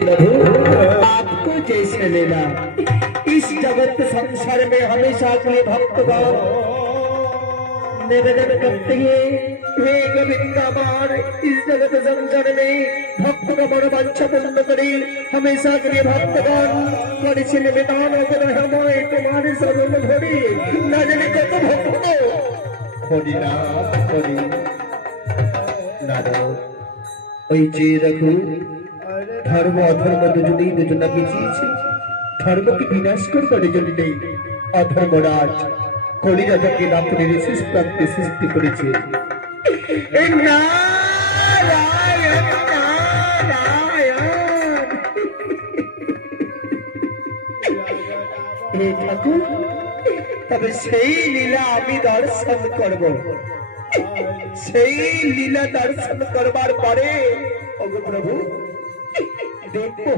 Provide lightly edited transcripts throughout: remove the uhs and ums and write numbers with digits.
आपको जैसे लेना इस जगत संसार में हमेशा अपने भक्तगण निवेदन करते हैं हे गोविंदाबार इस जगत संसार में भक्त का मनोवांछा पूर्ण करे हमेशा के भक्तगण करेছে निवेदन করে আমায় তোমার শরণ ধরে না জানি কত ভক্ত হরি নাম হরি নারায়ণ ওই যে দেখো ধর্ম অধর্ম দুজনেই দুজনা পিছিয়েছে ধর্মকে বিনাশ করবার জন্য নেই অধর্মরাজ কলি রাজাকে রাত্রির শেষ প্রান্তে সৃষ্টি করেছে ঠাকুর তবে সেই লীলা আমি দর্শন করব সেই লীলা দর্শন করবার পরে ওগো প্রভু দেখো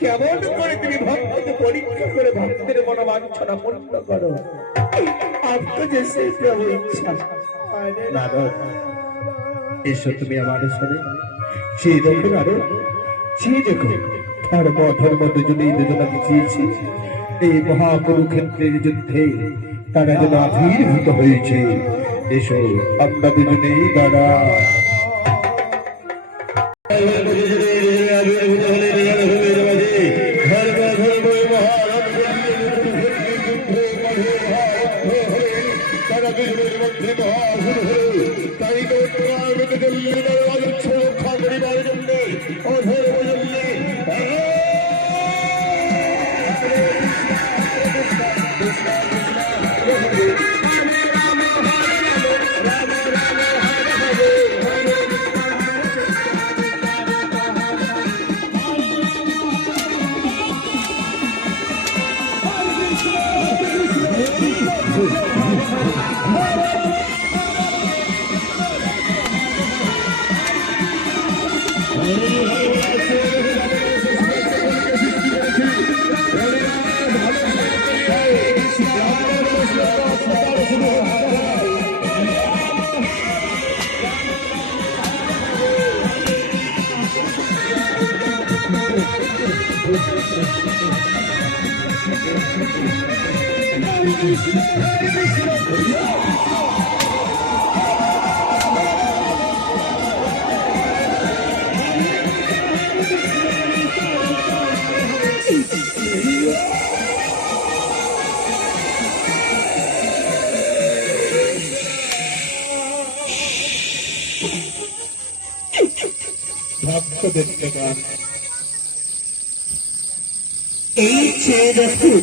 কেমন করে তুমি ভক্তকে পরীক্ষা করে ভক্তের মনোবাঞ্ছনা পূর্ণ করো आपको जैसे प्रभु इच्छा नारद এসো তুমি আমার সাথে সেই দেখো নারদ সেই দেখো ধর্ম অধর্ম দুজনেই দুজনা পিছিয়েছে এই মহাকুরুক্ষেত্রের যুদ্ধে তারা যেন আবির্ভূত হয়েছে এসো আমরা দুজনেই দাঁড়া ভক্ত দেখতে পান এই চেয়ে দেখুন